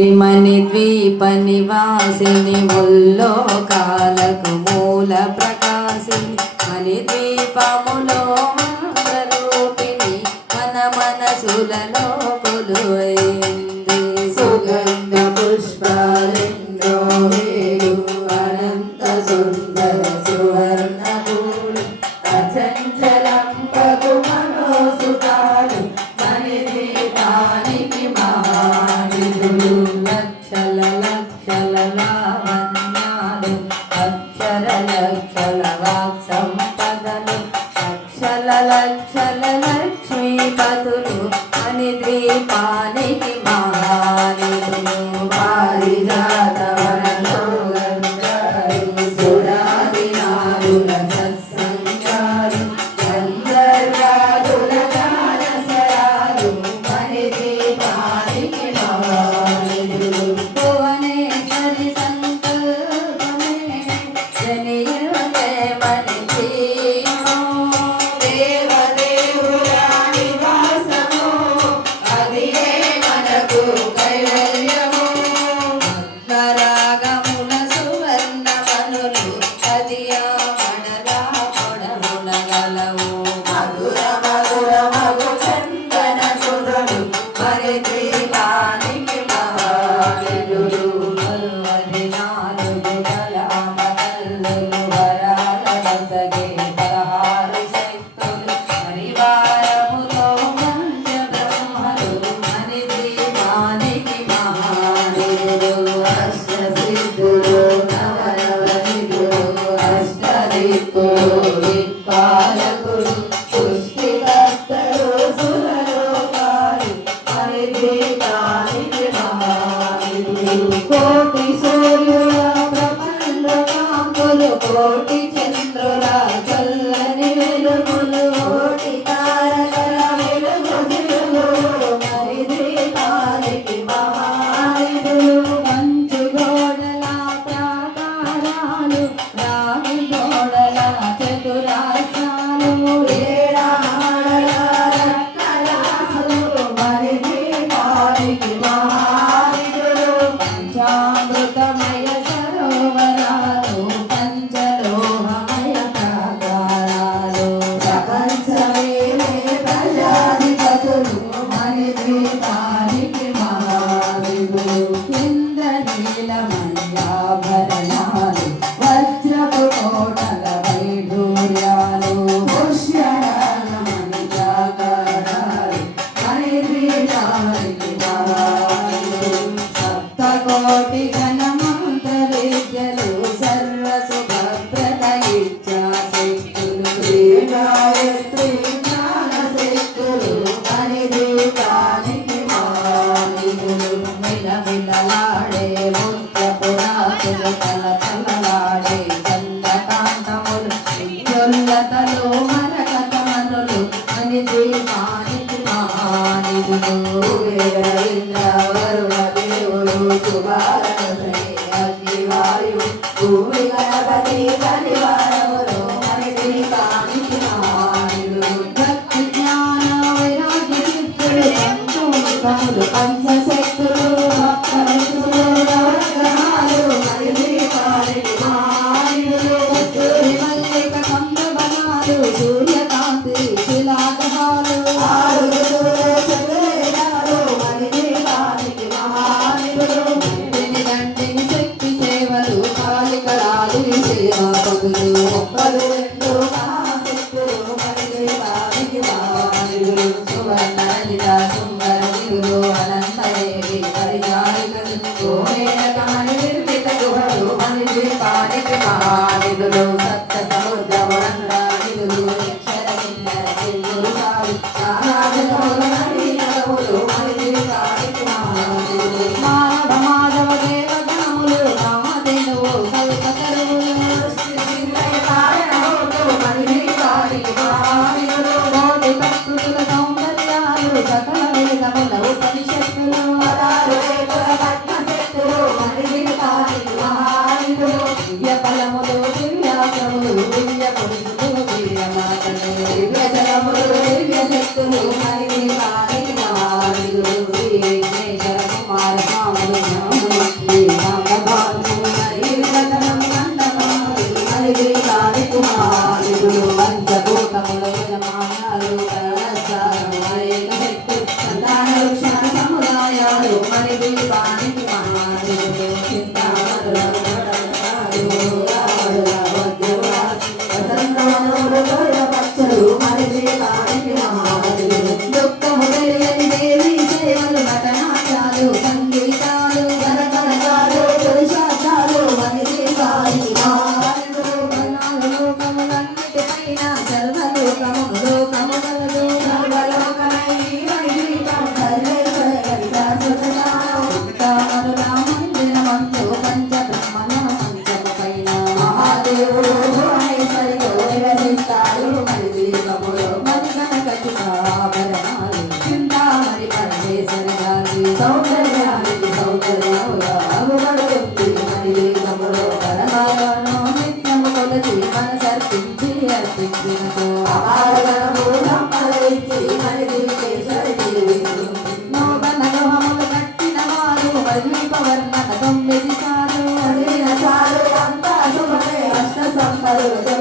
శ్రీమణి ద్వీప నివాసిని ముల్లోకాలకు మూల ప్రకాశిని మణిద్వీపములో మంత్రరూపిణి మన మనసులలో కొలువైంది. సుగంధ పుష్పాలెన్నో వేలు అనంత సుందర సువర్ణ పూలు అచంచలంపకు మనోసుతాలు మణిద్వీపానికి మహానిధులు. లక్షల లక్షల లావణ్యాలు అక్షర లక్షల వాక్ సంపదలు లక్షల లక్షల లక్ష్మీపతులు మణిద్వీపానికి మహానిధులు. పారిజాత వనసౌగంధాలు సురాదినాదుల సత్సంగాలు గంధర్వాదుల గానస్వరాలు మణిద్వీపానికి మహానిధులు. భువనేశ్వరి సంకల్పమే జనియుతే మణిద్వీపం దేవదేవుల నివాసము అదియే మనకు కైవల్యము. రాగముల సువర్ణ మనులు అదియా మడలా పొడముల గలవు. మధుర మధుర మగు చందన సుధులు మణిద్వీపానికి మహానిధులు. 64 కళామతల్లులు వరాల వసగే 16 శక్తులు పరివారముతో పంచబ్రహ్మలు మణిద్వీపానికి మహానిధులు. అష్టసిద్ధులు నవనవనిధులు అష్టదిక్కులు దిక్పాలకులు సృష్టికర్తలు సురలోకాలు మణిద్వీపానికి మహానిధులు. కోటి సూర్యుల ప్రపంచ కాంతులు కోటి చంద్రుల చల్లని వెలుగులు కోటి తారకల వెలుగులు మణిద్వీపానికి మహానిధులు. మంచు గోడల ప్రాకారాలు రాగి గోడల చతురాస్రాలు ఏడాడల రత్నరాలు మణిద్వీపానికి మహానిధులు. పంచామృతమయ సరోవరాలు పంచలోహమయ ప్రాకారాలు ప్రపంచమే ప్రజాధిపతులు మణిద్వీపానికి మహానిధులు. ఇంద్రనీలమణ్యాభరణాలు వజ్రపు కోటల వైఢూర్యాలు పుష్యరాల మణిజాగరాలు మణిద్వీపానికి మహానిధులు. సప్తకోటి ఘనమంత్ర విద్యలు సర్వసుభద్రత ఇచ్చాశక్తులు శ్రీగాయత్రి జ్ఞానశక్తులు మణిద్వీపానికి మహానిధులు. మిలమిలలాడే ముత్యపురాతులు తలతలలాడే చంద్రకాంతములు విద్యుల్లతలు మరకతమనులు మణిద్వీపానికి మహానిధులు. కుబేర ఇంద్ర వరుణ దేవుడు శుభారసే అగ్నివాయు భూమి గణపతి పరివారములు మణిద్వీపానికి మహానిధులు. భక్తి జ్ఞాన వైరాగ్య సిద్ధులు పంచముఖములు పంచశక్తులు భక్తమిత్రులు నవగ్రహాలు మణిద్వీపానికి మహానిధులు. కస్తూరి మల్లిక కందబలాలు సూర్యకాంతి శిలాగ్రహాలు ఆరుగురు చతుర్వేదాలు మణిద్వీపానికి మహానిధులు. దండిని దండిని శక్తి సేవలు కాళికరాలి సేవాపకులు 32 మహాశక్తులు మణిద్వీపానికి మహానిధులు. సువర్ణ లలిత సుందర నిధులు అనంతదేవి పరిచారికలు గోమేరక మణినిర్మిత గుహలు మణిద్వీపానికి మహానిధులు. సప్త సముద్రమునంద నిధులు అక్షర కిన్నర కింగులు సాగు నానాజములు నదీనదములు మణిద్వీపానికి మహానిధులు. మానవ మాధవ దేవగణములు నామధేనువు కల్పతరువులు మణిద్వీపానికి మహానిధులు. కోటి ప్రకృతుల సౌందర్యాలు సకల వేదముల ఉపనిషత్తులు 16 రేకుల పద్మశక్తులు దీపానికి మహాదేవుడు చింతామణులకు దుఃఖము తెలియని దేవి సేవలు నటనాట్యాలు సంగీతాలు గణగణాలు పురుషార్థాలు మణిదీపాలి లోకములన్నిటిపైన సర్వలోకములు లోకములు సర్వలోకమై మణిదీపం సర్వేశ్వర మందిర మందు పంచ బ్రహ్మణ మంచము పైన మహాదేవుడు భువనేశ్వరిలో నివసిస్తాడు మణిదీపములో ఆభరణాలు చింతామణి పరమేశ్వరి గారి సౌందర్యానికి సౌందర్యముగా అగుపడుతుంది మణిదీపములో పరమాలను నిత్యము కొలసి మనసర్పించి అర్పించినతో నూతన గృహములు కట్టిన వారు మణిదీపవర్ణన 9 సార్లు అష్ట సంపదలు